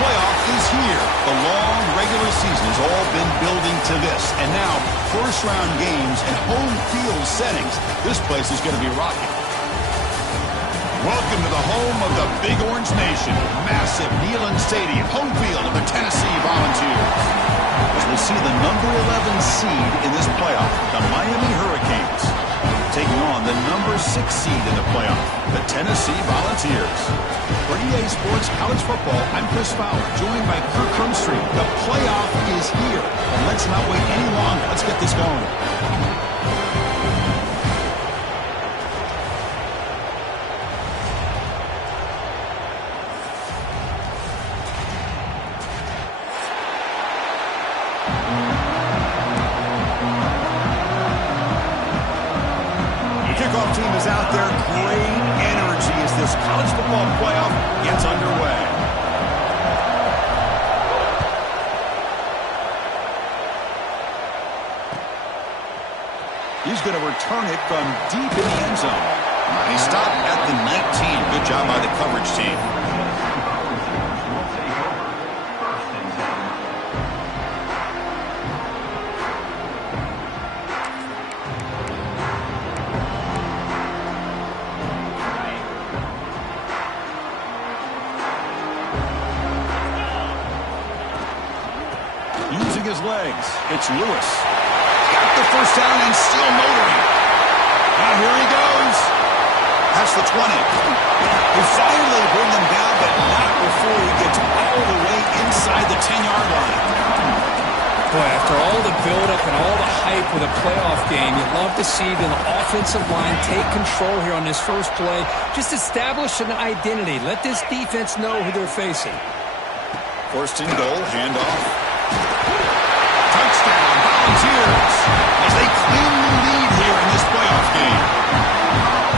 playoff is here. The long regular season has all been building to this. And now, first-round games and home field settings. This place is going to be rocking. Welcome to the home of the Big Orange Nation. Massive Neyland Stadium, home field of the Tennessee Volunteers. As we'll see the number 11 seed in this playoff, the Miami Hurricanes, taking on the number 6 seed in the playoff, the Tennessee Volunteers. For EA Sports College Football, I'm Chris Fowler, joined by Kirk Hermstreet. The playoff is here, and let's not wait any longer. Let's get this going. Kickoff team is out there. Great energy as this college football playoff gets underway. He's going to return it from deep in the end zone. He stopped at the 19. Good job by the coverage team. Using his legs, it's Lewis. Got the first down and still motoring. Now here he goes. That's the 20. They finally bring him down, but not before he gets all the way inside the 10-yard line. Boy, after all the buildup and all the hype with a playoff game, you'd love to see the offensive line take control here on this first play. Just establish an identity. Let this defense know who they're facing. First and goal, handoff. Touchdown, Volunteers, as they cleanly lead here in this playoff game.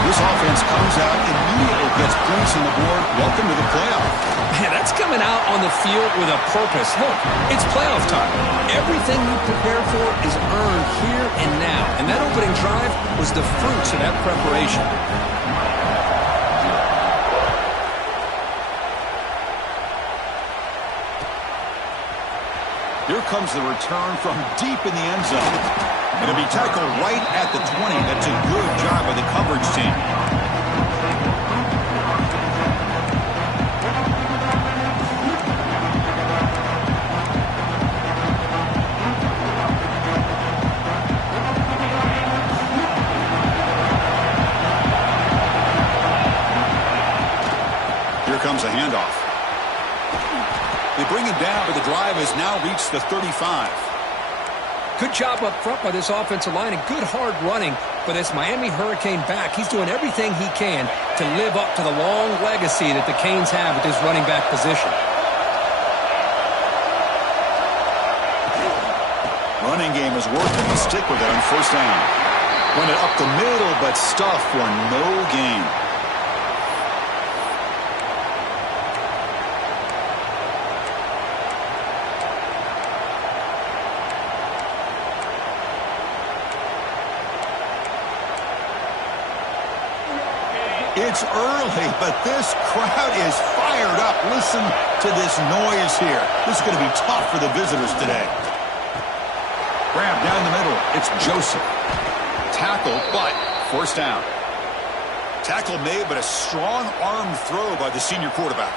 This offense comes out, immediately gets points on the board. Welcome to the playoff. Man, that's coming out on the field with a purpose. Look, it's playoff time. Everything you prepare for is earned here and now. And that opening drive was the fruits of that preparation. Here comes the return from deep in the end zone. Going to be tackled right at the 20. That's a good job by the coverage team. Here comes a handoff. They bring it down, but the drive has now reached the 35. Good job up front by this offensive line and good hard running for this Miami Hurricane back. He's doing everything he can to live up to the long legacy that the Canes have at this running back position. Running game is working. They stick with it on first down. Run it up the middle, but stuff for no gain. It's early, but this crowd is fired up. Listen to this noise here. This is going to be tough for the visitors today. Grab down the middle. It's Joseph. Tackle, but first down. Tackle made, but a strong arm throw by the senior quarterback.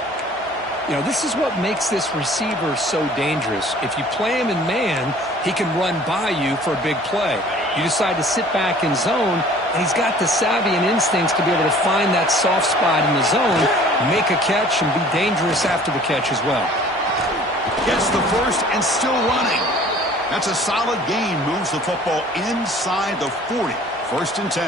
You know, this is what makes this receiver so dangerous. If you play him in man, he can run by you for a big play. You decide to sit back in zone, and he's got the savvy and instincts to be able to find that soft spot in the zone, make a catch, and be dangerous after the catch as well. Gets the first and still running. That's a solid gain. Moves the football inside the 40. First and 10.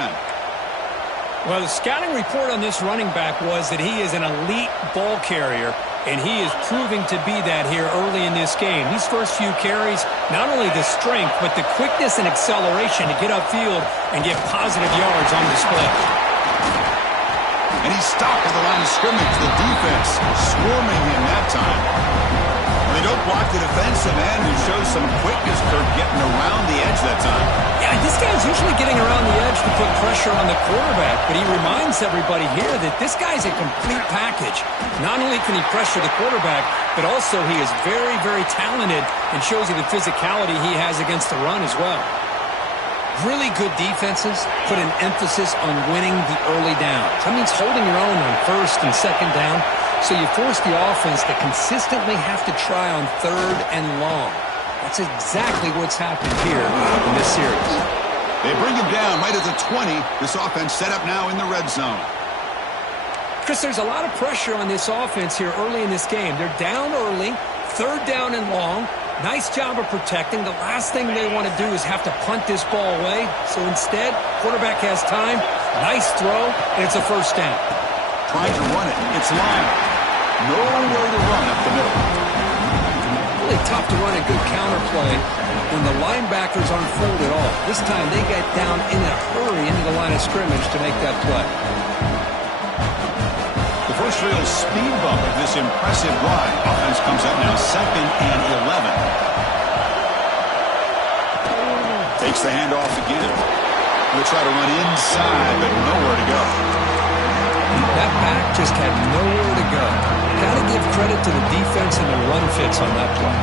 Well, the scouting report on this running back was that he is an elite ball carrier, and he is proving to be that here early in this game. These first few carries, not only the strength, but the quickness and acceleration to get upfield and get positive yards on display. And he's stopped at the line of scrimmage. The defense swarming him that time. They don't block the defensive end, who shows some quickness, Kirk, getting around the edge that time. Yeah, this guy's usually getting around the edge wants to put pressure on the quarterback, but he reminds everybody here that this guy's a complete package. Not only can he pressure the quarterback, but also he is very, very talented and shows you the physicality he has against the run as well. Really good defenses put an emphasis on winning the early downs. That means holding your own on first and second down, so you force the offense to consistently have to try on third and long. That's exactly what's happened here in this series. They bring him down right at the 20. This offense set up now in the red zone. Chris, there's a lot of pressure on this offense here early in this game. They're down early, third down and long. Nice job of protecting. The last thing they want to do is have to punt this ball away. So instead, quarterback has time. Nice throw, and it's a first down. Trying to run it. It's line. Nowhere to run up the middle. Really tough to run a good counter play when the linebackers aren't fooled at all. This time they get down in a hurry into the line of scrimmage to make that play. The first real speed bump of this impressive ride. Offense comes up now 2nd and 11. Takes the handoff again. We'll try to run inside, but nowhere to go. That back just had nowhere to go. Got to give credit to the defense and the run fits on that play.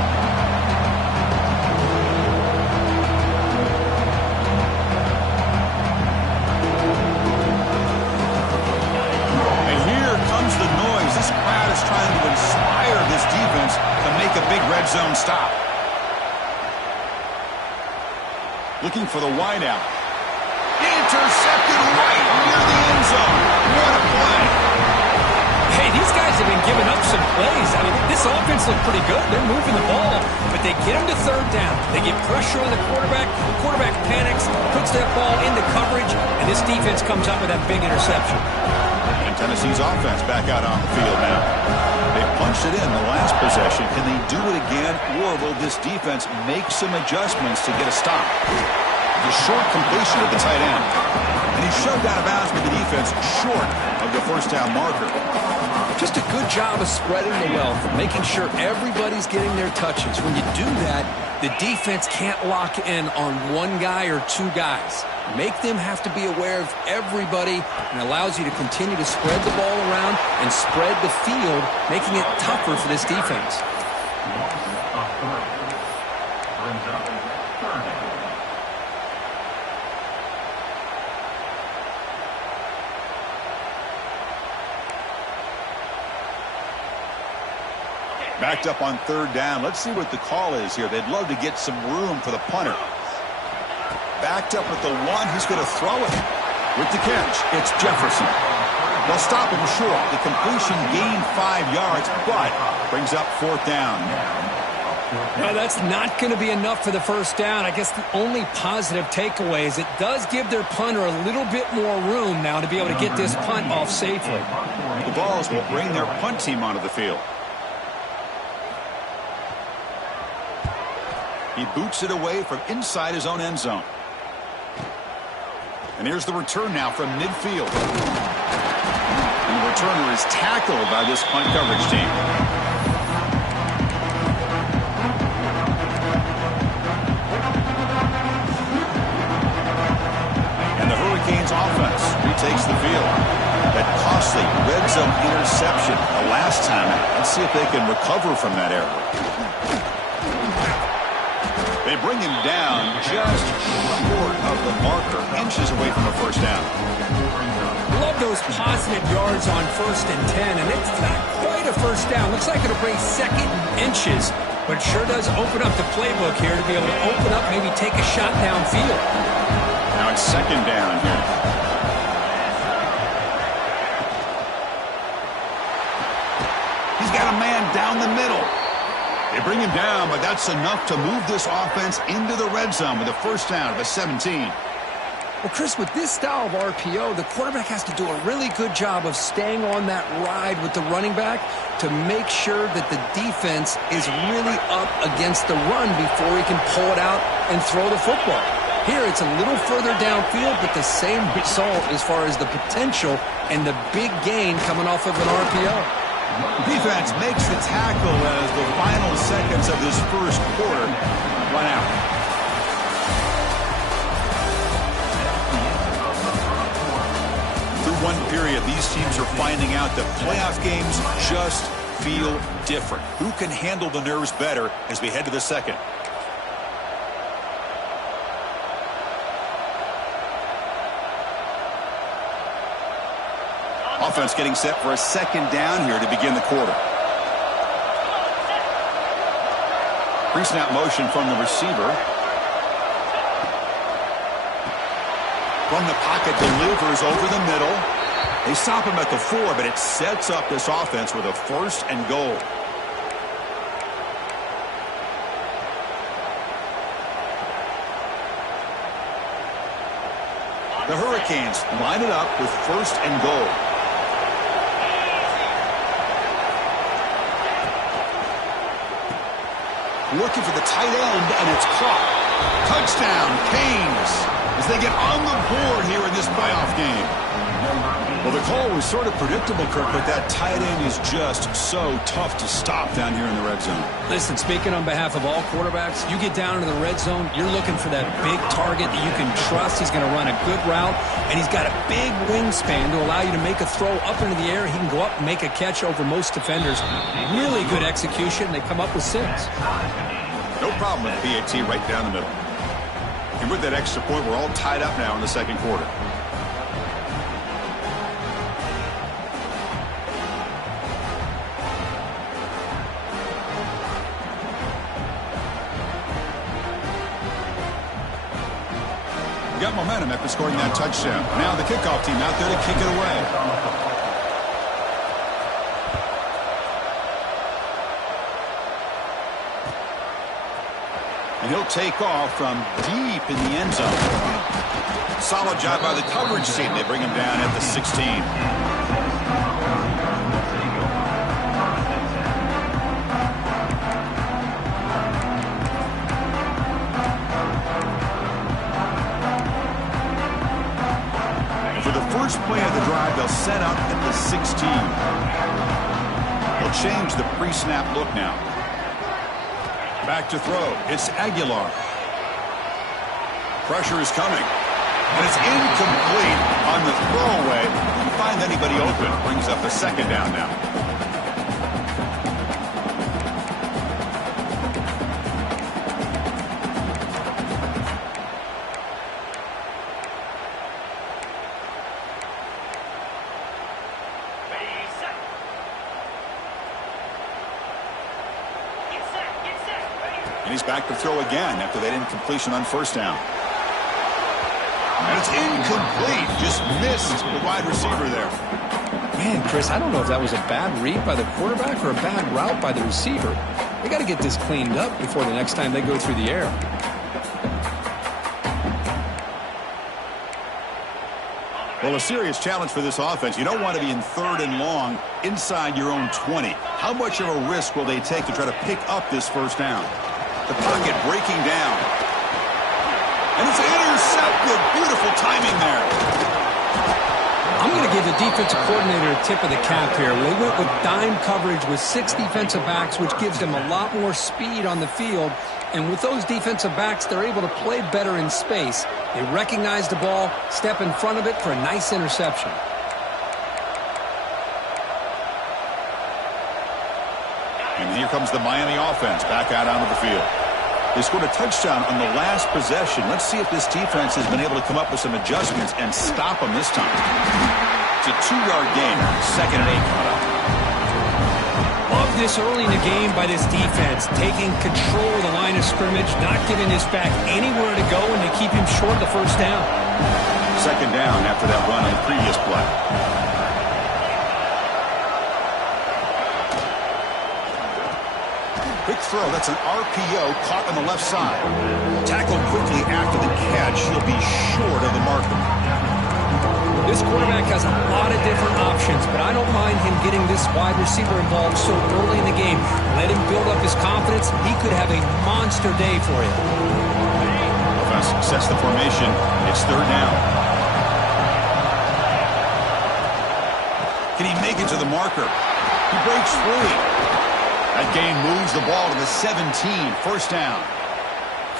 And here comes the noise. This crowd is trying to inspire this defense to make a big red zone stop. Looking for the wideout. Intercepted right near the end zone. What a play. Hey, these guys have been giving up some plays. I mean, this offense looked pretty good. They're moving the ball, but they get him to third down. They get pressure on the quarterback. The quarterback panics, puts that ball into coverage, and this defense comes up with that big interception. And Tennessee's offense back out on the field now. They punched it in the last possession. Can they do it again, or will this defense make some adjustments to get a stop? The short completion of the tight end. And he's shoved out of bounds with the defense short of the first down marker. Just a good job of spreading the wealth, making sure everybody's getting their touches. When you do that, the defense can't lock in on one guy or two guys. Make them have to be aware of everybody, and allows you to continue to spread the ball around and spread the field, making it tougher for this defense. Backed up on third down. Let's see what the call is here. They'd love to get some room for the punter. Backed up at the 1. He's going to throw it. With the catch, it's Jefferson. They'll stop him short. The completion gained 5 yards, but brings up fourth down. Well, that's not going to be enough for the first down. I guess the only positive takeaway is it does give their punter a little bit more room now to be able to get this punt off safely. The Vols will bring their punt team onto the field. He boots it away from inside his own end zone. And here's the return now from midfield. And the returner is tackled by this punt coverage team. And the Hurricanes offense retakes the field. That costly red zone interception the last time. Let's see if they can recover from that error. They bring him down just short of the marker, inches away from a first down. Love those positive yards on 1st and 10, and it's not quite a first down. Looks like it'll bring 2nd and inches, but it sure does open up the playbook here to be able to open up, maybe take a shot downfield. Now it's 2nd down here. He's got a man down the middle. They bring him down, but that's enough to move this offense into the red zone with a first down of a 17. Well, Chris, with this style of RPO, the quarterback has to do a really good job of staying on that ride with the running back to make sure that the defense is really up against the run before he can pull it out and throw the football. Here, it's a little further downfield, but the same result as far as the potential and the big gain coming off of an RPO. Defense makes the tackle as the final seconds of this first quarter run out. you, these teams are finding out that playoff games just feel different. Who can handle the nerves better as we head to the second? Offense getting set for a second down here to begin the quarter. Pre-snap motion from the receiver. From the pocket, delivers over the middle. They stop him at the 4, but it sets up this offense with a 1st and goal. The Hurricanes line it up with 1st and goal. Looking for the tight end, and it's caught. Touchdown, Canes, as they get on the board here in this playoff game. Well, the call was sort of predictable, Kirk, but that tight end is just so tough to stop down here in the red zone. Listen, speaking on behalf of all quarterbacks, you get down into the red zone, you're looking for that big target that you can trust. He's going to run a good route, and he's got a big wingspan to allow you to make a throw up into the air. He can go up and make a catch over most defenders. Really good execution. They come up with 6. No problem with the PAT right down the middle. And with that extra point, we're all tied up now in the second quarter. Got momentum after scoring that touchdown. Now the kickoff team out there to kick it away. And he'll take off from deep in the end zone. Solid job by the coverage team. They bring him down at the 16. First play of the drive, they'll set up at the 16. They'll change the pre-snap look now. Back to throw. It's Aguilar. Pressure is coming. And it's incomplete on the throwaway. Didn't find anybody open. Brings up a second down now. And he's back to throw again after that incompletion on first down. And it's incomplete. Just missed the wide receiver there. Man, Chris, I don't know if that was a bad read by the quarterback or a bad route by the receiver. They got to get this cleaned up before the next time they go through the air. Well, a serious challenge for this offense. You don't want to be in 3rd and long inside your own 20. How much of a risk will they take to try to pick up this first down? The pocket breaking down. And it's intercepted. Beautiful timing there. I'm going to give the defensive coordinator a tip of the cap here. They went with dime coverage with 6 defensive backs, which gives them a lot more speed on the field. And with those defensive backs, they're able to play better in space. They recognize the ball, step in front of it for a nice interception. And here comes the Miami offense back out onto the field. They scored a touchdown on the last possession. Let's see if this defense has been able to come up with some adjustments and stop them this time. It's a 2-yard gain. 2nd and 8 coming up. Love this early in the game by this defense, taking control of the line of scrimmage, not giving this back anywhere to go, and to keep him short of the first down. 2nd down after that run on the previous play. Quick throw. That's an RPO caught on the left side. Tackled quickly after the catch. He'll be short of the marker. This quarterback has a lot of different options, but I don't mind him getting this wide receiver involved so early in the game. Let him build up his confidence. He could have a monster day for you. Offense sets the formation. It's 3rd down. Can he make it to the marker? He breaks free. That gain moves the ball to the 17. 1st down.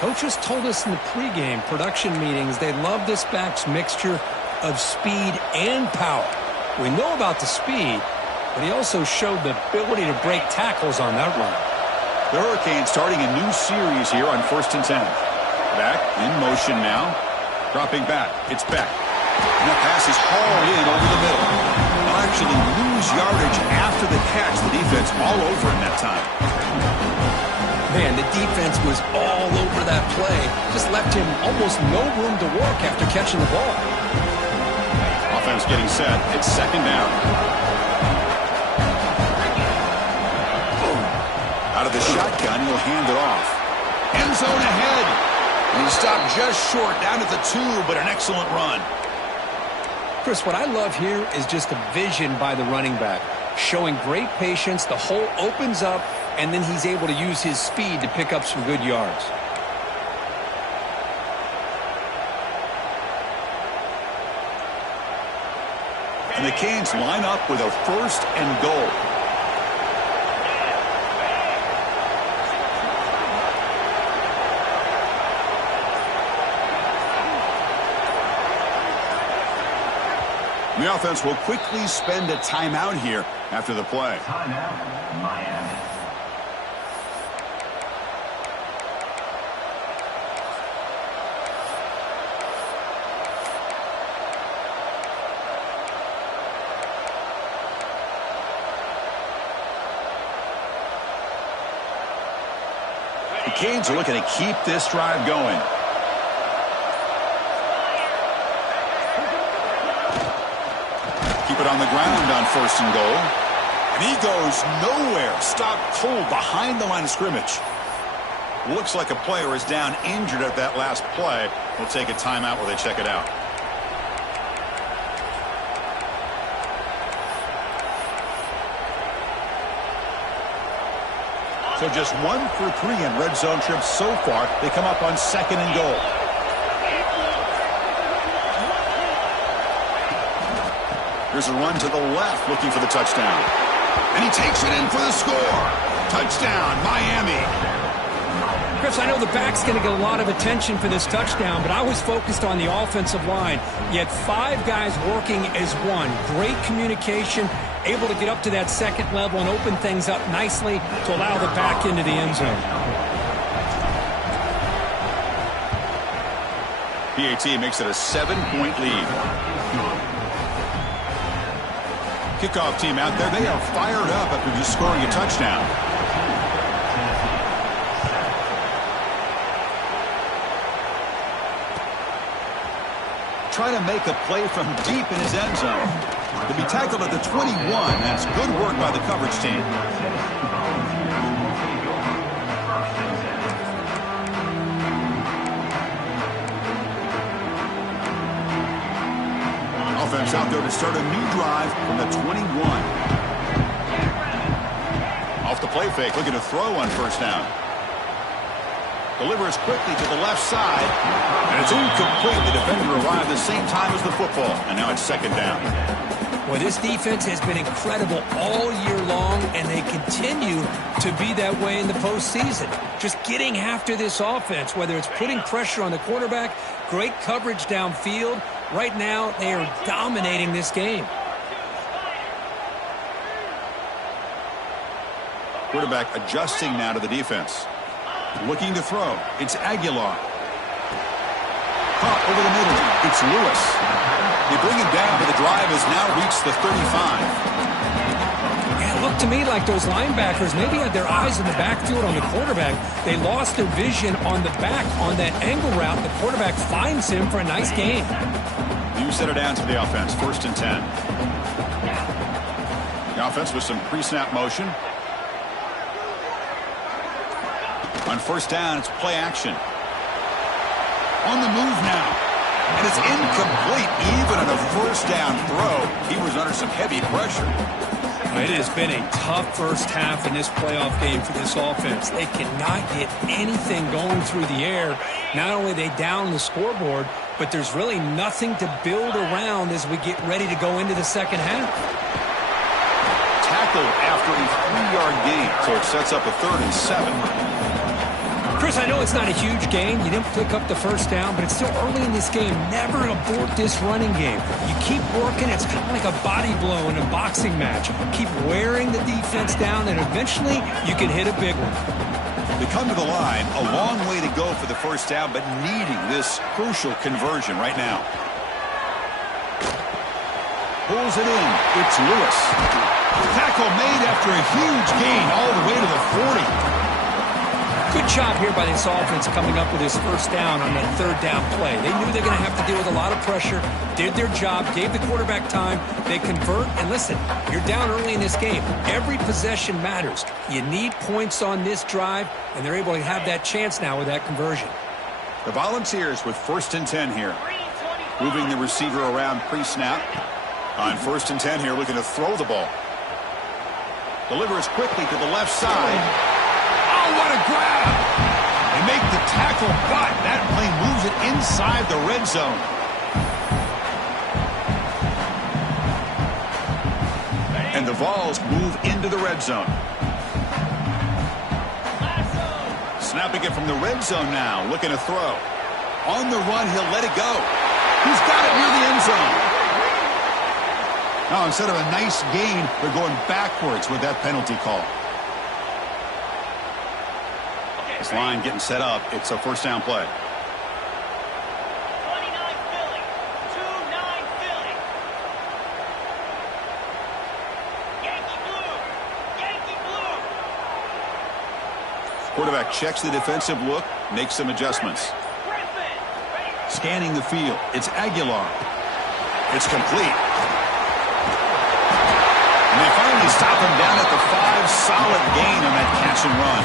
Coaches told us in the pregame production meetings they love this back's mixture of speed and power. We know about the speed, but he also showed the ability to break tackles on that run. The Hurricanes starting a new series here on 1st and 10. Back in motion now. Dropping back. It's Beck. And that pass is hauled in over the middle. They'll actually lose yardage after the catch. The defense all over him that time. Man, the defense was all over that play. Just left him almost no room to work after catching the ball. Offense getting set. It's 2nd down. Out of the shotgun, he'll hand it off. End zone ahead. And he stopped just short down at the 2, but an excellent run. Chris, what I love here is just the vision by the running back. Showing great patience, the hole opens up, and then he's able to use his speed to pick up some good yards. And the Canes line up with a 1st and goal. The offense will quickly spend a timeout here after the play. Timeout, Miami. The Canes are looking to keep this drive going. Keep it on the ground on 1st and goal. And he goes nowhere. Stopped cold behind the line of scrimmage. Looks like a player is down injured at that last play. We'll take a timeout while they check it out. So just 1 for 3 in red zone trips so far. They come up on 2nd and goal. Here's a run to the left, looking for the touchdown. And he takes it in for the score. Touchdown, Miami. Chris, I know the back's going to get a lot of attention for this touchdown, but I was focused on the offensive line. You had 5 guys working as one. Great communication, able to get up to that 2nd level and open things up nicely to allow the back into the end zone. PAT makes it a 7-point lead. Kickoff team out there, they are fired up after just scoring a touchdown. Trying to make a play from deep in his end zone. To be tackled at the 21, that's good work by the coverage team. Offense out there to start a new drive from the 21. Off the play fake, looking to throw on 1st down. Delivers quickly to the left side, and it's incomplete. The defender arrived the same time as the football, and now it's 2nd down. Well, this defense has been incredible all year long, and they continue to be that way in the postseason. Just getting after this offense, whether it's putting pressure on the quarterback, great coverage downfield. Right now, they are dominating this game. Quarterback adjusting now to the defense. Looking to throw. It's Aguilar. Caught over the middle. It's Lewis. They bring him down, but the drive has now reached the 35. Yeah, it looked to me like those linebackers maybe had their eyes in the backfield on the quarterback. They lost their vision on the back on that angle route. The quarterback finds him for a nice gain. You set it down to the offense. 1st and 10. The offense with some pre-snap motion. On 1st down, it's play action. On the move now. And it's incomplete even on a 1st down throw. He was under some heavy pressure. It has been a tough first half in this playoff game for this offense. They cannot get anything going through the air. Not only are they down the scoreboard, but there's really nothing to build around as we get ready to go into the second half. Tackled after a 3-yard gain, so it sets up a 3rd and 7. Chris, I know it's not a huge gain. You didn't pick up the first down, but it's still early in this game. Never abort this running game. You keep working. It's kind of like a body blow in a boxing match. Keep wearing the defense down, and eventually you can hit a big one. They come to the line, a long way to go for the first down, but needing this crucial conversion right now. Pulls it in. It's Lewis. Tackle made after a huge gain all the way to the 40. Good job here by this offense coming up with his first down on that third down play. They knew they're going to have to deal with a lot of pressure, did their job, gave the quarterback time, they convert, and listen, you're down early in this game. Every possession matters. You need points on this drive, and they're able to have that chance now with that conversion. The Volunteers with 1st and 10 here. Moving the receiver around pre-snap. On 1st and 10 here, looking to throw the ball. Delivers quickly to the left side. Oh, what a grab! They make the tackle, but that play moves it inside the red zone. And the Vols move into the red zone. Snapping it from the red zone now, looking to throw. On the run, he'll let it go. He's got it near the end zone. Now, instead of a nice gain, they're going backwards with that penalty call. This line getting set up. It's a first down play. 29 Philly. 2-9 Philly. Yankee blue. Yankee blue. Quarterback checks the defensive look, makes some adjustments. Scanning the field. It's Aguilar. It's complete. And they finally stop him down at the 5. Solid gain on that catch and run.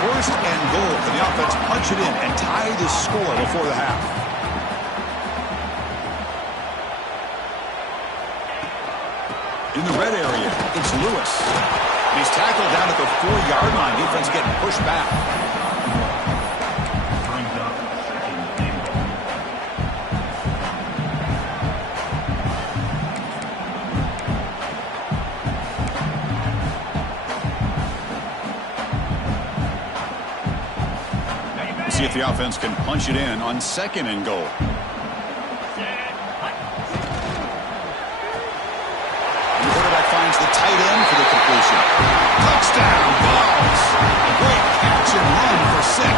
1st and goal. Can the offense punch it in and tie this score before the half? In the red area, it's Lewis. He's tackled down at the 4-yard line. Defense getting pushed back. See if the offense can punch it in on 2nd and goal. And the quarterback finds the tight end for the completion. Touchdown, Vols! A great catch and run for 6.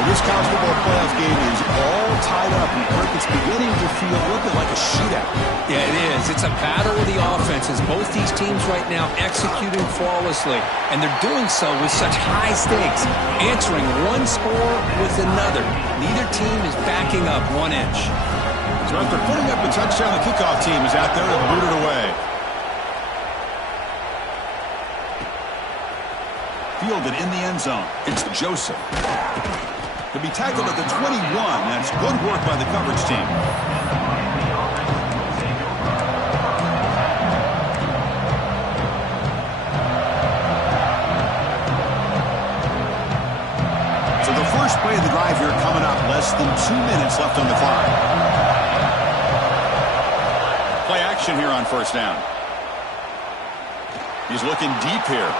Well, this college football playoff game is all tied up, and Kirk, it's beginning to feel a little bit like a shootout. Yeah, it is. It's a battle of the offenses. Both these teams right now executing flawlessly, and they're doing so with such high stakes, answering one score with another. Neither team is backing up 1 inch. So after putting up a touchdown, the kickoff team is out there to boot it away. Fielded in the end zone. It's Joseph. To be tackled at the 21. That's good work by the coverage team. So the first play of the drive here coming up. Less than 2 minutes left on the clock. Play action here on 1st down. He's looking deep here.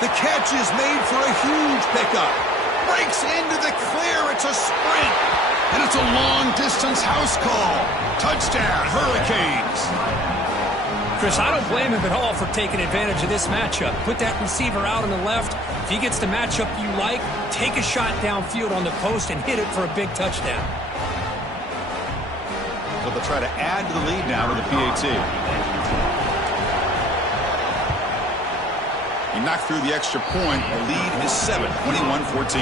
The catch is made for a huge pickup. Breaks into the clear. It's a sprint. And it's a long-distance house call. Touchdown, Hurricanes. Chris, I don't blame him at all for taking advantage of this matchup. Put that receiver out on the left. If he gets the matchup you like, take a shot downfield on the post and hit it for a big touchdown. So they'll try to add to the lead now with a PAT. He knocked through the extra point. The lead is 7, 21-14.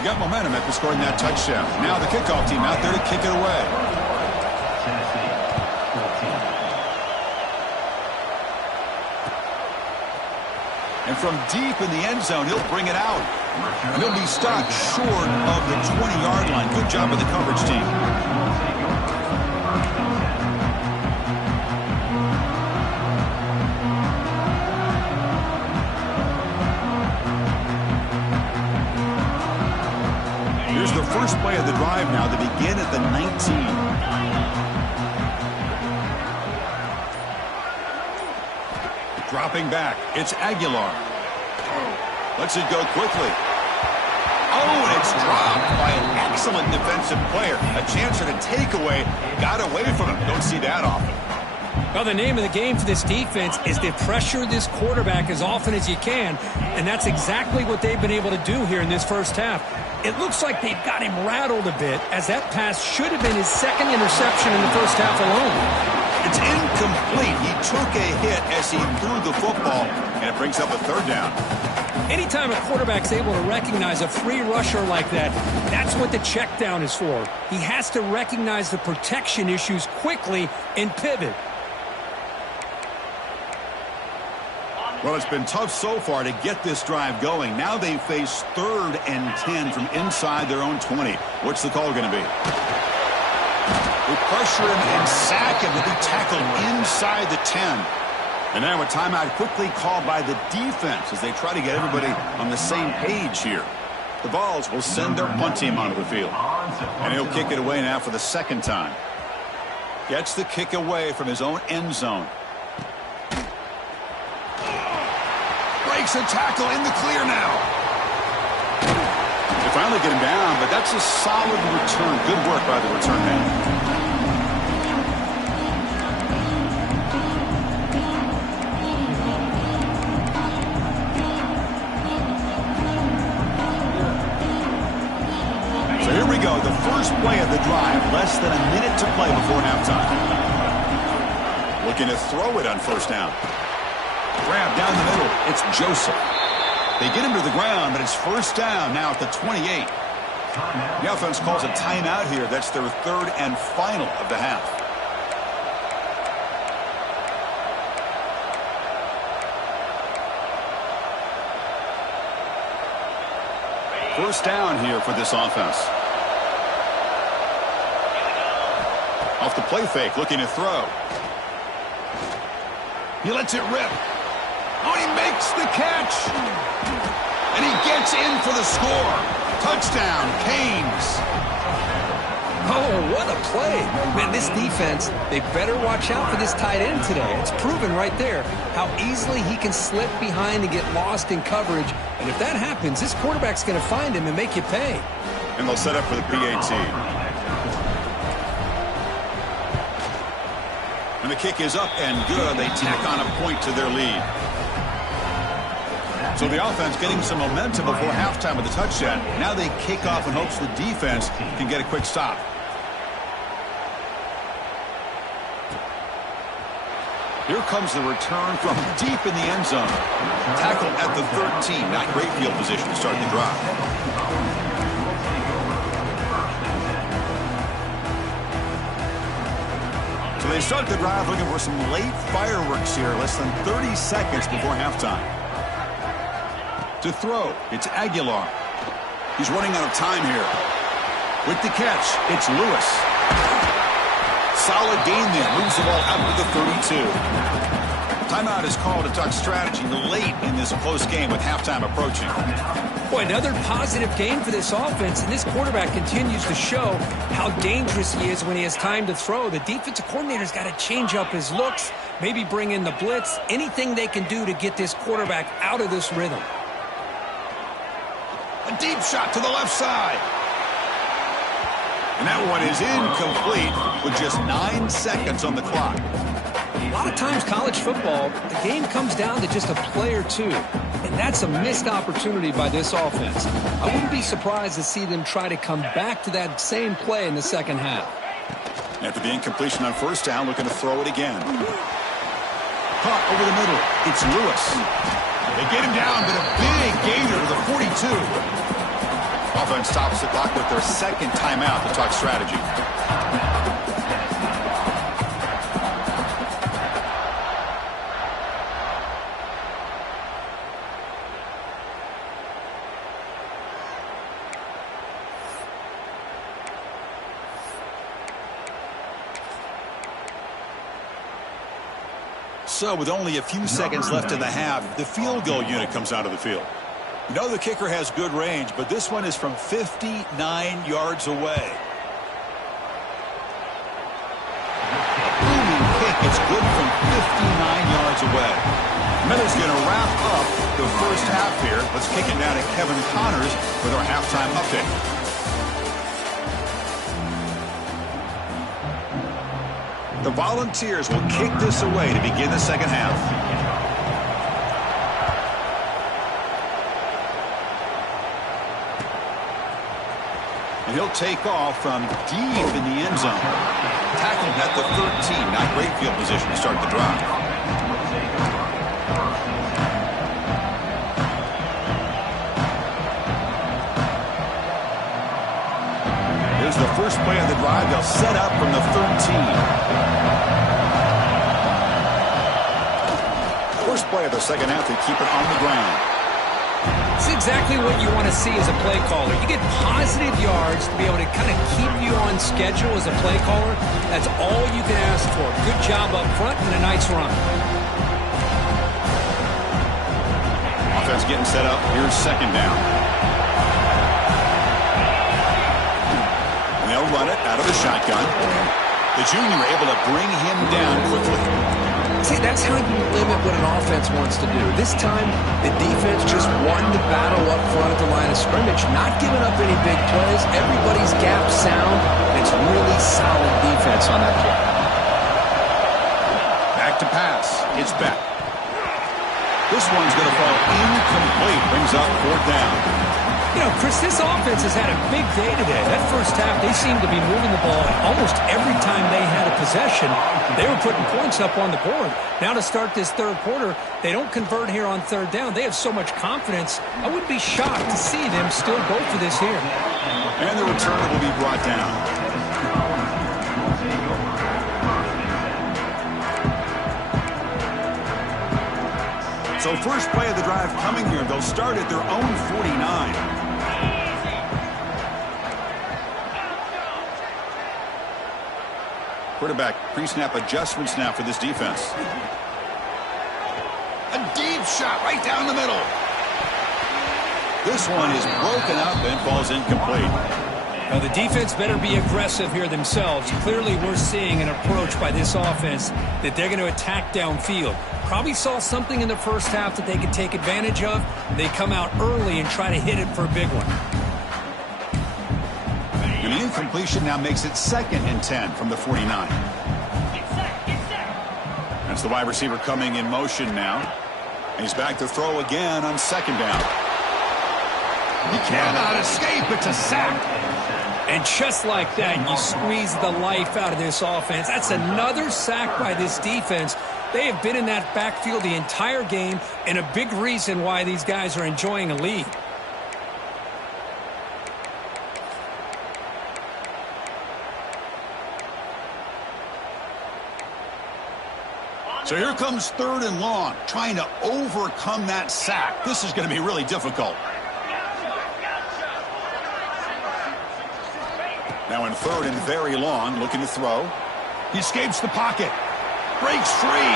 You got momentum after scoring that touchdown. Now the kickoff team out there to kick it away. And from deep in the end zone, he'll bring it out. And he'll be stopped short of the 20-yard line. Good job by the coverage team. Here's the first play of the drive now. They begin at the 19. Dropping back, it's Aguilar. Lets it go quickly. Oh, and it's dropped by an excellent defensive player. A chance for the takeaway. Got away from him. Don't see that often. Well, the name of the game for this defense is to pressure this quarterback as often as you can, and that's exactly what they've been able to do here in this first half. It looks like they've got him rattled a bit, as that pass should have been his second interception in the first half alone. It's incomplete. He took a hit as he threw the football, and it brings up a third down. Anytime a quarterback's able to recognize a free rusher like that, that's what the check down is for. He has to recognize the protection issues quickly and pivot. Well, it's been tough so far to get this drive going. Now they face 3rd and 10 from inside their own 20. What's the call going to be? They pressure him and sack him. He'll be tackled inside the 10. And now a timeout quickly called by the defense as they try to get everybody on the same page here. The Vols will send their punt team onto the field. And he'll kick it away now for the second time. Gets the kick away from his own end zone. Breaks a tackle in the clear now. They finally get him down, but that's a solid return. Good work by the return man. So here we go. The first play of the drive. Less than a minute to play before halftime. Looking to throw it on first down. Grab down the middle. It's Joseph. They get him to the ground, but it's first down now at the 28. The offense calls a timeout here. That's their 3rd and final of the half. First down here for this offense. Off the play fake, looking to throw. He lets it rip. Oh, he makes the catch. And he gets in for the score. Touchdown, Canes. Oh, what a play. Man, this defense, they better watch out for this tight end today. It's proven right there how easily he can slip behind and get lost in coverage. And if that happens, this quarterback's going to find him and make you pay. And they'll set up for the PAT. And the kick is up and good. They tack on a point to their lead. So the offense getting some momentum before halftime with a touchdown. Now they kick off in hopes the defense can get a quick stop. Here comes the return from deep in the end zone. Tackle at the 13. Not great field position to start the drive. So they start the drive looking for some late fireworks here. Less than 30 seconds before halftime. To throw, it's Aguilar. He's running out of time here. With the catch, it's Lewis. Solid gain there. Moves the ball out to the 32. Timeout is called to talk strategy late in this close game with halftime approaching. Boy, another positive game for this offense, and this quarterback continues to show how dangerous he is when he has time to throw. The defensive coordinator's got to change up his looks, maybe bring in the blitz, anything they can do to get this quarterback out of this rhythm. A deep shot to the left side. And that one is incomplete with just 9 seconds on the clock. A lot of times college football, the game comes down to just a play or two. And that's a missed opportunity by this offense. I wouldn't be surprised to see them try to come back to that same play in the second half. After the incompletion on first down, looking to throw it again. Caught over the middle. It's Lewis. They get him down, but a big gainer to the 42. Offense stops the clock with their second timeout to talk strategy. So with only a few seconds left in the half, the field goal unit comes out of the field. You know the kicker has good range, but this one is from 59 yards away. Booming kick think it's good from 59 yards away. Miller's going to wrap up the first half here. Let's kick it down to Kevin Connors with our halftime update. The Volunteers will kick this away to begin the second half. And he'll take off from deep in the end zone. Tackled at the 13. Not great field position to start the drive. Here's the first play of the drive. They'll set up from the 13. First play of the second half, they keep it on the ground. It's exactly what you want to see as a play caller. You get positive yards to be able to kind of keep you on schedule as a play caller. That's all you can ask for. Good job up front and a nice run. Offense getting set up. Here's second down. And they'll run it out of the shotgun. The junior able to bring him down quickly. See, that's how you limit what an offense wants to do. This time, the defense just won the battle up front at the line of scrimmage, not giving up any big plays. Everybody's gap sound. It's really solid defense on that play. Back to pass. It's Beck. This one's going to fall incomplete. Brings up fourth down. You know, Chris, this offense has had a big day today. That first half, they seemed to be moving the ball almost every time they had a possession. They were putting points up on the board. Now to start this third quarter, they don't convert here on third down. They have so much confidence. I wouldn't be shocked to see them still go for this here. And the return will be brought down. So first play of the drive coming here. They'll start at their own 49. Quarterback pre-snap adjustments now for this defense. A deep shot right down the middle. This one is broken up and falls incomplete. Now the defense better be aggressive here themselves. Clearly we're seeing an approach by this offense that they're going to attack downfield. Probably saw something in the first half that they could take advantage of. They come out early and try to hit it for a big one. And the incompletion now makes it 2nd and 10 from the 49. That's the wide receiver coming in motion now. And he's back to throw again on second down. He cannot escape. It's a sack. And just like that, you squeeze the life out of this offense. That's another sack by this defense. They have been in that backfield the entire game, and a big reason why these guys are enjoying a lead. So here comes 3rd and long, trying to overcome that sack. This is going to be really difficult. Now in 3rd and very long, looking to throw. He escapes the pocket. Breaks free.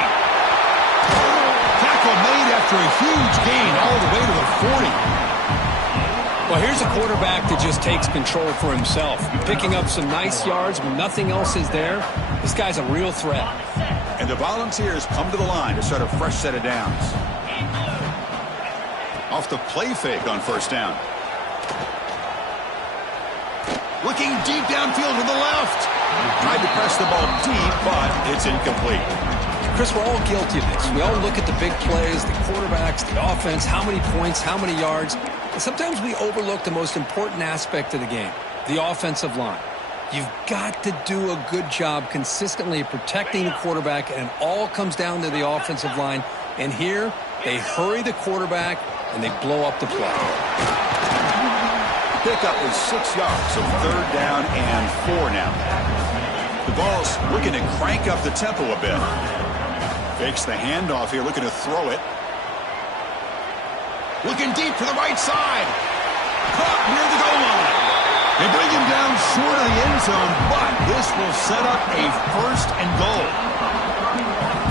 Tackle made after a huge gain all the way to the 40. Well, here's a quarterback that just takes control for himself. Picking up some nice yards when nothing else is there. This guy's a real threat. And the Volunteers come to the line to start a fresh set of downs. Off the play fake on first down. Looking deep downfield to the left. Tried to press the ball deep, but it's incomplete. Chris, we're all guilty of this. We all look at the big plays, the quarterbacks, the offense, how many points, how many yards. And sometimes we overlook the most important aspect of the game, the offensive line. You've got to do a good job consistently protecting the quarterback, and it all comes down to the offensive line. And here, they hurry the quarterback, and they blow up the play. Pickup is 6 yards, so 3rd down and 4 now. The ball's looking to crank up the tempo a bit. Fakes the handoff here, looking to throw it. Looking deep to the right side. Caught near the goal line. They bring him down short of the end zone, but this will set up a 1st and goal.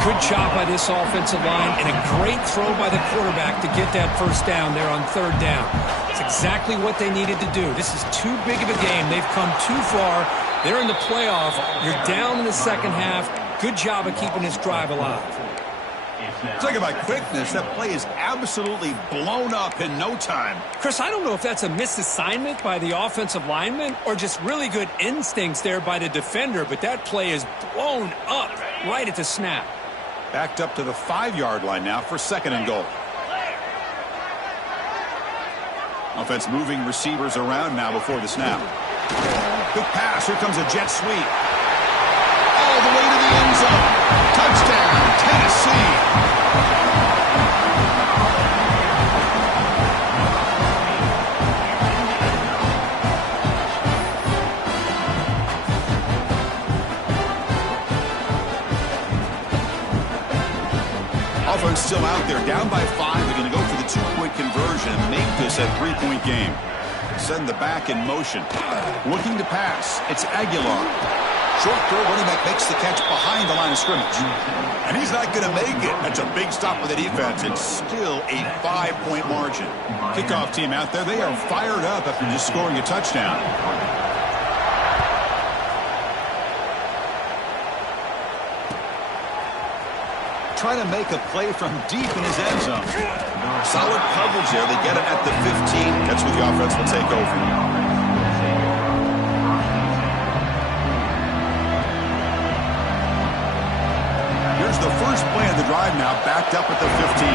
Good job by this offensive line, and a great throw by the quarterback to get that first down there on 3rd down. It's exactly what they needed to do. This is too big of a game. They've come too far. They're in the playoff. You're down in the second half. Good job of keeping this drive alive. Talk about quickness. That play is absolutely blown up in no time. Chris, I don't know if that's a misassignment by the offensive lineman or just really good instincts there by the defender, but that play is blown up right at the snap. Backed up to the 5-yard line now for 2nd and goal. Offense moving receivers around now before the snap. Quick pass. Here comes a jet sweep. All the way to the end zone. Touchdown, Tennessee. Offense still out there, down by 5. They're going to go for the 2-point conversion and make this a 3-point game. Send the back in motion. Looking to pass. It's Aguilar. Short throw, running back makes the catch behind the line of scrimmage. And he's not going to make it. That's a big stop for the defense. It's still a 5-point margin. Kickoff team out there. They are fired up after just scoring a touchdown. Trying to make a play from deep in his end zone. Solid coverage there. They get it at the 15. That's where the offense will take over. Here's the first play of the drive now, backed up at the 15.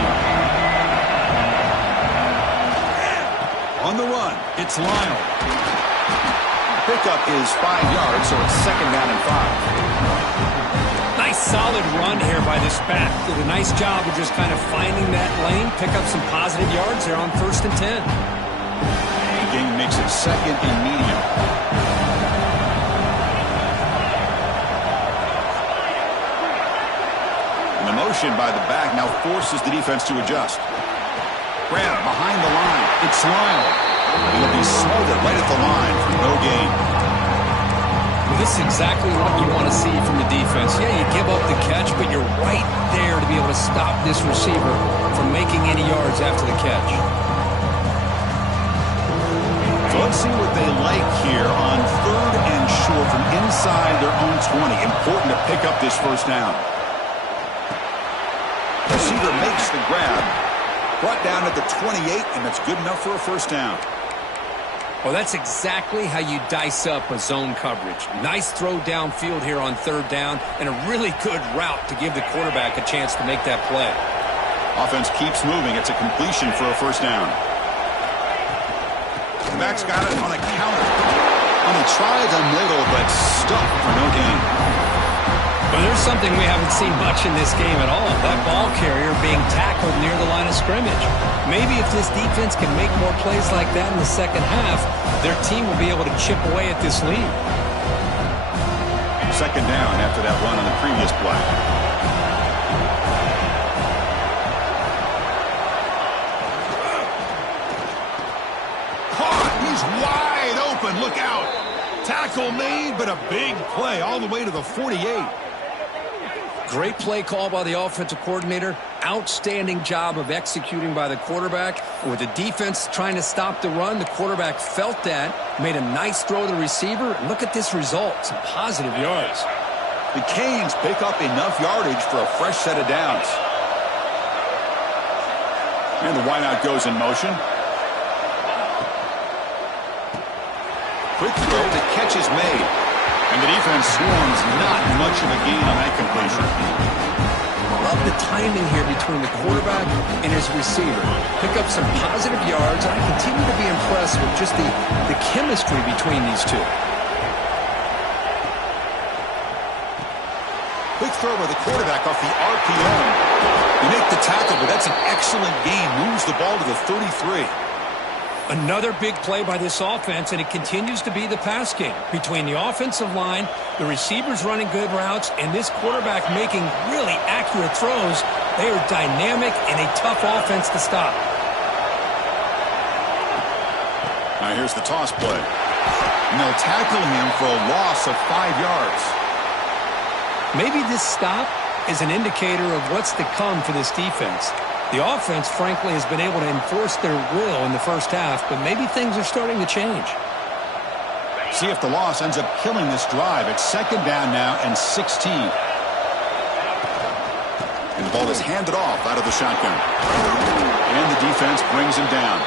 On the run, it's Lyle. Pickup is 5 yards, so it's 2nd down and 5. Nice solid run here by this back. Did a nice job of just kind of finding that lane, pick up some positive yards there on 1st and 10. The game makes it 2nd and medium. And the motion by the back now forces the defense to adjust. Grab behind the line. It's Lyle. He'll be smothered right at the line for no gain. Well, this is exactly what you want to see from the defense. Yeah, you give up the catch, but you're right there to be able to stop this receiver from making any yards after the catch. So let's see what they like here on 3rd and short from inside their own 20. Important to pick up this first down. Receiver makes the grab. Brought down at the 28, and that's good enough for a first down. Well, that's exactly how you dice up a zone coverage. Nice throw downfield here on 3rd down, and a really good route to give the quarterback a chance to make that play. Offense keeps moving. It's a completion for a first down. The back's got it on a counter. And he tried the middle, but stuck for no gain. Well, there's something we haven't seen much in this game at all. That ball carrier being tackled near the line of scrimmage. Maybe if this defense can make more plays like that in the second half, their team will be able to chip away at this lead. 2nd down after that run on the previous play. Caught! He's wide open. Look out. Tackle made, but a big play all the way to the 48. Great play call by the offensive coordinator. Outstanding job of executing by the quarterback. With the defense trying to stop the run, the quarterback felt that, made a nice throw to the receiver. Look at this result. Some positive yards. The Canes pick up enough yardage for a fresh set of downs. And the wideout goes in motion. Quick throw, the catch is made. And the defense swarms, not much of a gain on that completion. Love the timing here between the quarterback and his receiver. Pick up some positive yards, and I continue to be impressed with just the chemistry between these two. Quick throw by the quarterback off the RPO. You make the tackle, but that's an excellent gain. Moves the ball to the 33. Another big play by this offense, and it continues to be the pass game. Between the offensive line, the receivers running good routes, and this quarterback making really accurate throws, they are dynamic and a tough offense to stop. Now here's the toss play. And they'll tackle him for a loss of 5 yards. Maybe this stop is an indicator of what's to come for this defense. The offense, frankly, has been able to enforce their will in the first half, but maybe things are starting to change. See if the loss ends up killing this drive. It's 2nd down now and 16. Ball is handed off out of the shotgun. And the defense brings him down.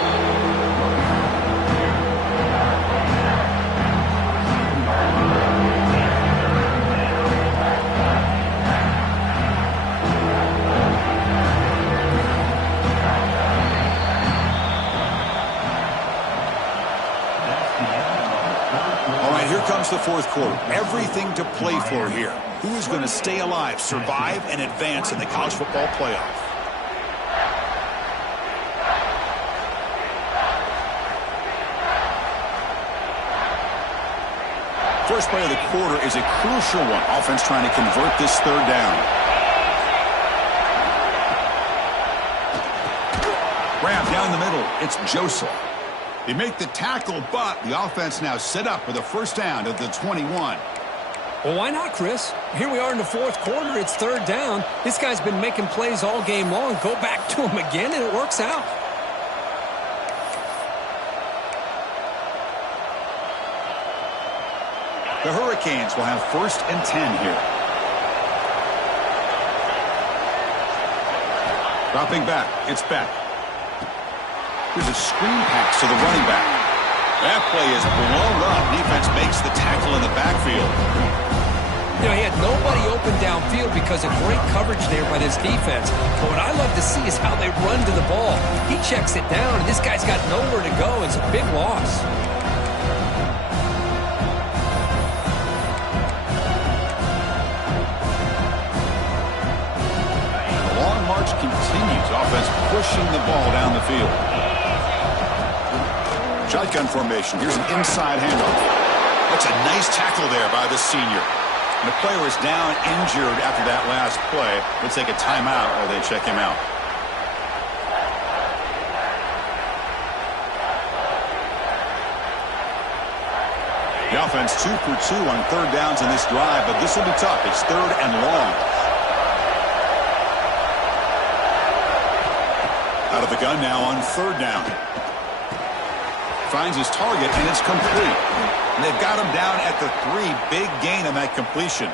Here comes the fourth quarter. Everything to play for here. Who is going to stay alive, survive, and advance in the college football playoff? First play of the quarter is a crucial one. Offense trying to convert this third down. Grab down the middle. It's Joseph. They make the tackle, but the offense now set up with a first down at the 21. Well, why not, Chris? Here we are in the fourth quarter. It's third down. This guy's been making plays all game long. Go back to him again, and it works out. The Hurricanes will have first and 10 here. Dropping back. It's Beck. Here's a screen pass to the running back. That play is blown up. Defense makes the tackle in the backfield. You know, he had nobody open downfield because of great coverage there by this defense. But what I love to see is how they run to the ball. He checks it down, and this guy's got nowhere to go. It's a big loss. The long march continues. Offense pushing the ball down the field. Shotgun formation. Here's an inside handoff. That's a nice tackle there by the senior. And the player is down injured after that last play. They'll take a timeout while they check him out. The offense 2 for 2 on third downs in this drive, but this will be tough. It's third and long. Out of the gun now on third down. Finds his target, and it's complete. And they've got him down at the 3. Big gain on that completion.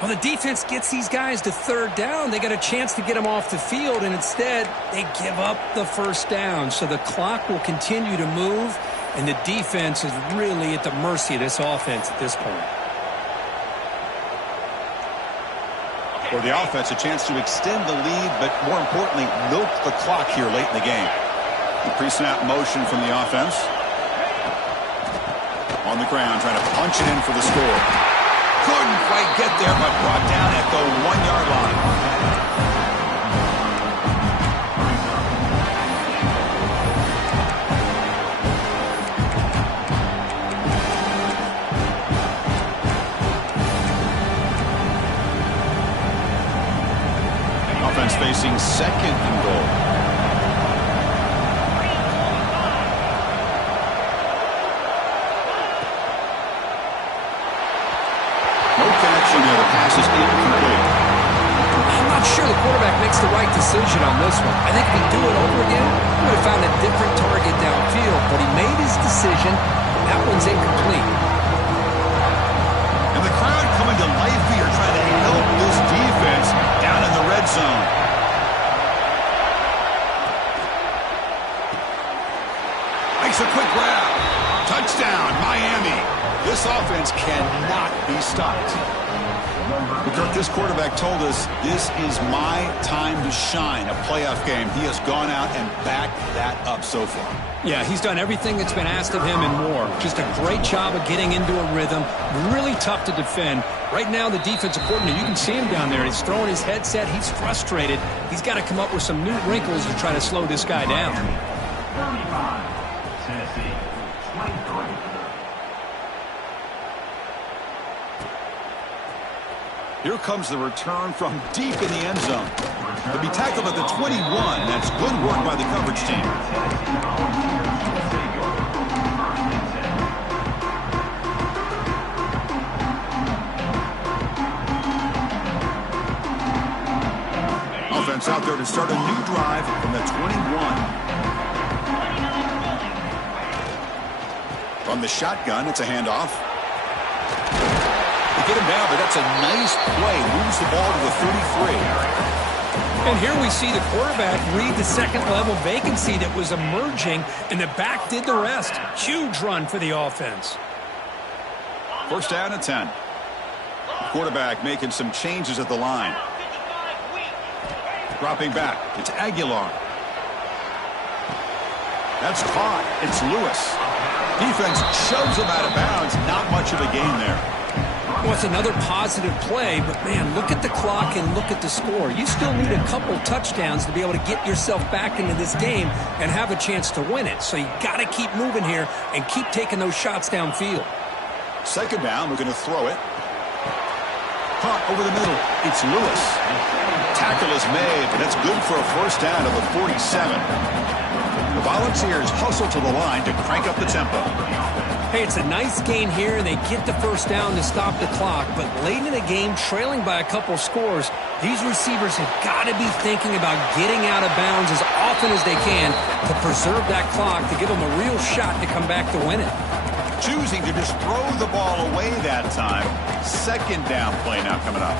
Well, the defense gets these guys to third down. They got a chance to get them off the field, and instead they give up the first down. So the clock will continue to move, and the defense is really at the mercy of this offense at this point. For the offense, a chance to extend the lead, but more importantly, milk the clock here late in the game. The pre-snap motion from the offense. On the ground, trying to punch it in for the score. Couldn't quite get there, but brought down at the 1-yard line. Offense facing second and goal. The pass is incomplete. I'm not sure the quarterback makes the right decision on this one. I think if he'd do it over again, he would have found a different target downfield, but he made his decision. That one's incomplete. And the crowd coming to life here, trying to help this defense down in the red zone. Makes a quick grab. Touchdown, Miami. This offense cannot be stopped. Because this quarterback told us this is my time to shine, a playoff game. He has gone out and backed that up so far. Yeah, he's done everything that's been asked of him and more. Just a great job of getting into a rhythm. Really tough to defend. Right now, the defensive coordinator, you can see him down there. He's throwing his headset. He's frustrated. He's got to come up with some new wrinkles to try to slow this guy down. 35, Tennessee, 23. Here comes the return from deep in the end zone. He'll be tackled at the 21. That's good work by the coverage team. Offense out there to start a new drive from the 21. From the shotgun, it's a handoff. They get him down, but that's a nice play. Moves the ball to the 33. And here we see the quarterback read the second-level vacancy that was emerging, and the back did the rest. Huge run for the offense. First down and 10. Quarterback making some changes at the line. Dropping back. It's Aguilar. That's caught. It's Lewis. Defense shoves him out of bounds. Not much of a gain there. Well, it's another positive play, but, man, look at the clock and look at the score. You still need a couple touchdowns to be able to get yourself back into this game and have a chance to win it. So you got to keep moving here and keep taking those shots downfield. Second down, we're going to throw it. Caught over the middle. It's Lewis. Tackle is made, but that's good for a first down of the 47. The Volunteers hustle to the line to crank up the tempo. Hey, it's a nice gain here, and they get the first down to stop the clock. But late in the game, trailing by a couple scores, these receivers have got to be thinking about getting out of bounds as often as they can to preserve that clock, to give them a real shot to come back to win it. Choosing to just throw the ball away that time. Second down play now coming up.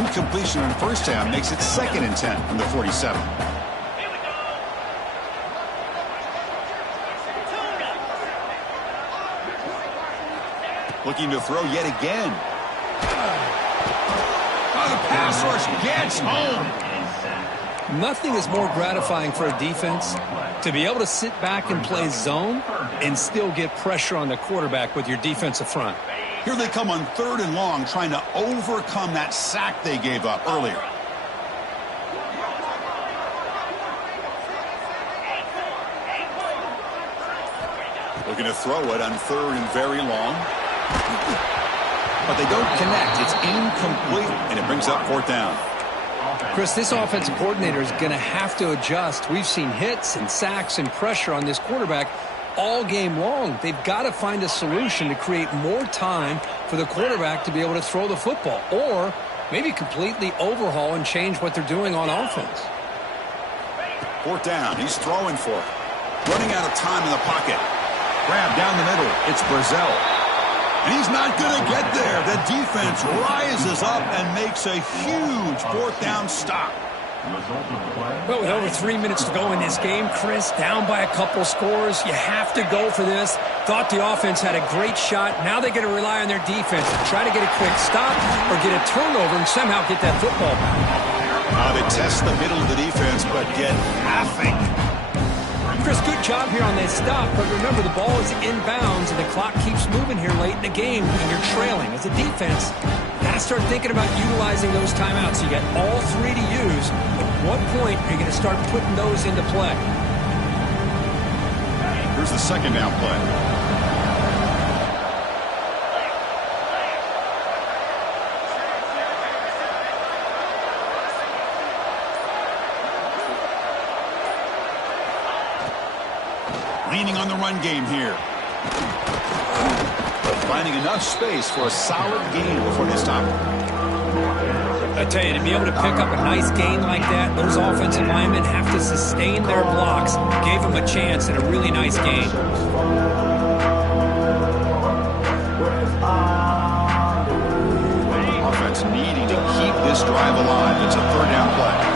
Incompletion on first down makes it 2nd and 10 from the 47. Looking to throw yet again. Oh, the pass rush gets home. Nothing is more gratifying for a defense to be able to sit back and play zone and still get pressure on the quarterback with your defensive front. Here they come on 3rd and long, trying to overcome that sack they gave up earlier. Looking to throw it on 3rd and very long. But they don't connect. It's incomplete, and it brings up 4th down. Chris, this offensive coordinator is going to have to adjust. We've seen hits and sacks and pressure on this quarterback all game long. They've got to find a solution to create more time for the quarterback to be able to throw the football, or maybe completely overhaul and change what they're doing on offense. 4th down. He's throwing for it. Running out of time in the pocket. Grab down the middle. It's Brazil. And he's not going to get there. The defense rises up and makes a huge 4th down stop. Well, with over 3 minutes to go in this game, Chris, down by a couple scores, you have to go for this. Thought the offense had a great shot. Now they're going to rely on their defense to try to get a quick stop or get a turnover and somehow get that football back. They test the middle of the defense, but get nothing. Chris, good job here on that stop, but remember, the ball is inbounds and the clock keeps moving here late in the game and you're trailing. As a defense, you got to start thinking about utilizing those timeouts. You got all 3 to use. At what point are you going to start putting those into play? Here's the 2nd down play. Leaning on the run game here. Finding enough space for a solid gain before they stop. I tell you, to be able to pick up a nice gain like that, those offensive linemen have to sustain their blocks. Gave them a chance at a really nice gain. Offense needing to keep this drive alive. It's a 3rd down play.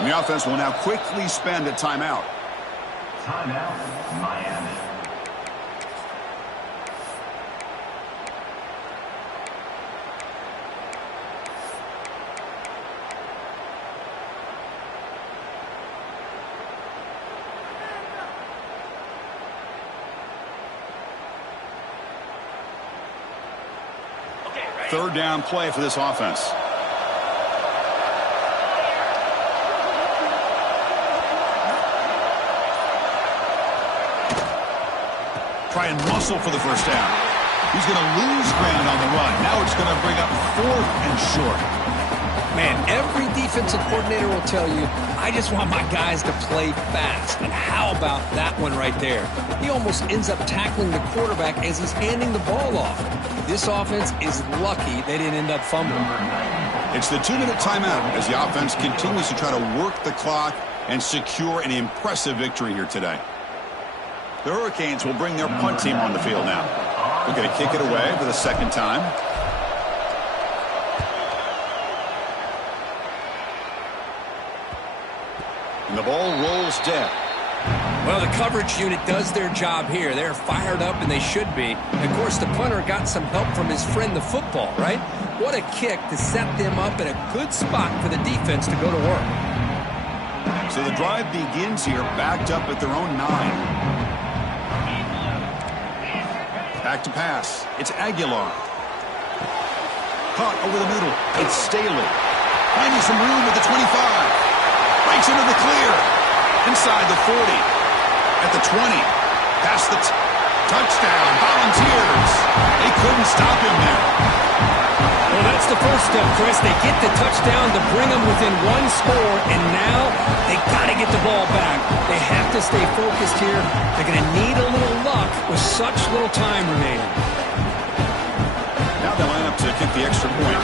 The offense will now quickly spend a timeout. Timeout, Miami. Third down play for this offense. Try and muscle for the first down. He's going to lose ground on the run. Now it's going to bring up 4th and short. Man, every defensive coordinator will tell you, I just want my guys to play fast. And how about that one right there? He almost ends up tackling the quarterback as he's handing the ball off. This offense is lucky they didn't end up fumbling. It's the 2-minute timeout as the offense continues to try to work the clock and secure an impressive victory here today. The Hurricanes will bring their punt team on the field now. They're going to kick it away for the second time. And the ball rolls dead. Well, the coverage unit does their job here. They're fired up, and they should be. Of course, the punter got some help from his friend, the football, right? What a kick to set them up in a good spot for the defense to go to work. So the drive begins here, backed up at their own 9. Back to pass. It's Aguilar. Caught over the middle. It's Staley. Finding some room at the 25. Breaks into the clear. Inside the 40. At the 20. Past the touchdown. Volunteers. They couldn't stop him there. Well, that's the first step, Chris. They get the touchdown to bring them within 1 score, and now they got to get the ball back. They have to stay focused here. They're going to need a little luck with such little time remaining. Now they line up to kick the extra point.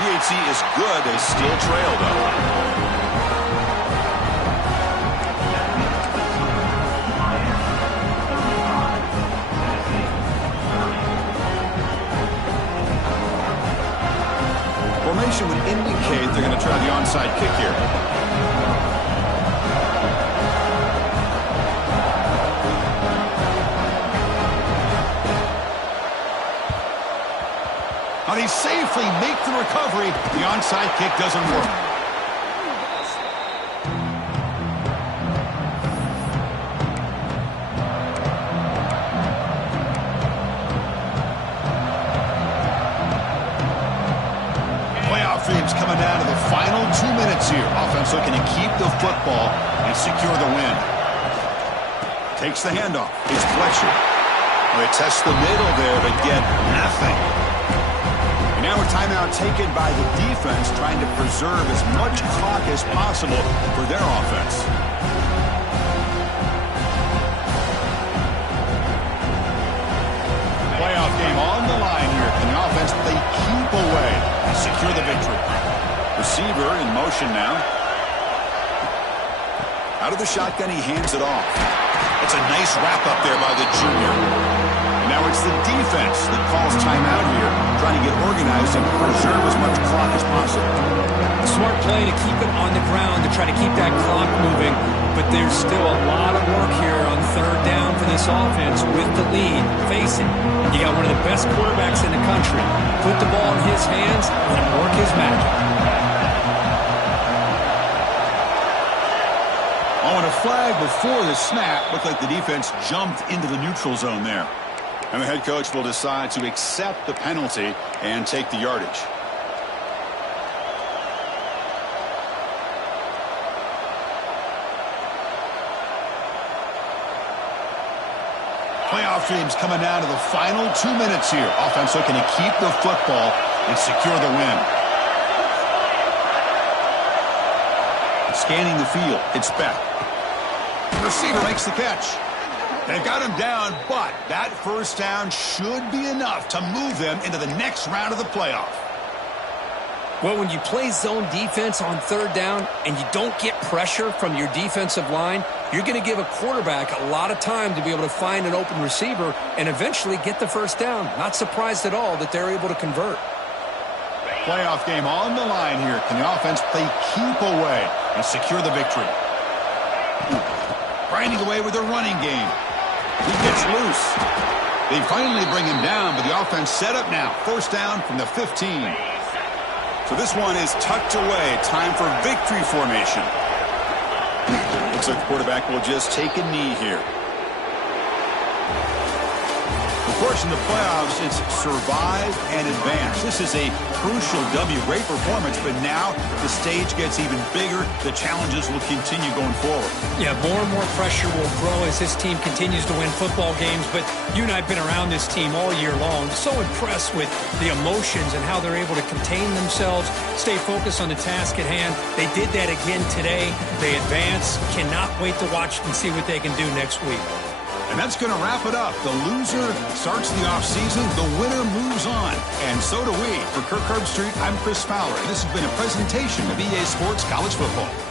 PAT is good. They still trail, though. Formation would indicate they're going to try the onside kick here. Now they safely make the recovery. The onside kick doesn't work. Coming down to the final 2 minutes here. Offense looking to keep the football and secure the win. Takes the handoff. It's Fletcher. They test the middle there, but get nothing. And now a timeout taken by the defense, trying to preserve as much clock as possible for their offense. Playoff game on the line here. Can the offense they keep away and secure the victory? Receiver in motion now. Out of the shotgun, he hands it off. It's a nice wrap up there by the junior. And now it's the defense that calls timeout here, trying to get organized and preserve as much clock as possible. A smart play to keep it on the ground to try to keep that clock moving. But there's still a lot of work here on 3rd down for this offense with the lead. Face it, you got one of the best quarterbacks in the country. Put the ball in his hands and work his magic. On a flag before the snap, looked like the defense jumped into the neutral zone there. And the head coach will decide to accept the penalty and take the yardage. Playoff dreams coming down to the final 2 minutes here. Offense looking to keep the football and secure the win. Scanning the field, it's Beck. The receiver makes the catch. They've got him down, but that first down should be enough to move them into the next round of the playoff. Well, when you play zone defense on 3rd down and you don't get pressure from your defensive line, you're going to give a quarterback a lot of time to be able to find an open receiver and eventually get the first down. Not surprised at all that they're able to convert. Playoff game on the line here. Can the offense play keep away and secure the victory? Grinding away with their running game. He gets loose. They finally bring him down, but the offense set up now. First down from the 15. So this one is tucked away. Time for victory formation. Looks like the quarterback will just take a knee here. Of course, in the playoffs, it's survive and advance. This is a crucial W. Great performance, but now the stage gets even bigger. The challenges will continue going forward. Yeah, more and more pressure will grow as this team continues to win football games. But you and I have been around this team all year long. So impressed with the emotions and how they're able to contain themselves, stay focused on the task at hand. They did that again today. They advance. Cannot wait to watch and see what they can do next week. And that's going to wrap it up. The loser starts the offseason. The winner moves on. And so do we. For Kirk Herbstreit, I'm Chris Fowler. This has been a presentation of EA Sports College Football.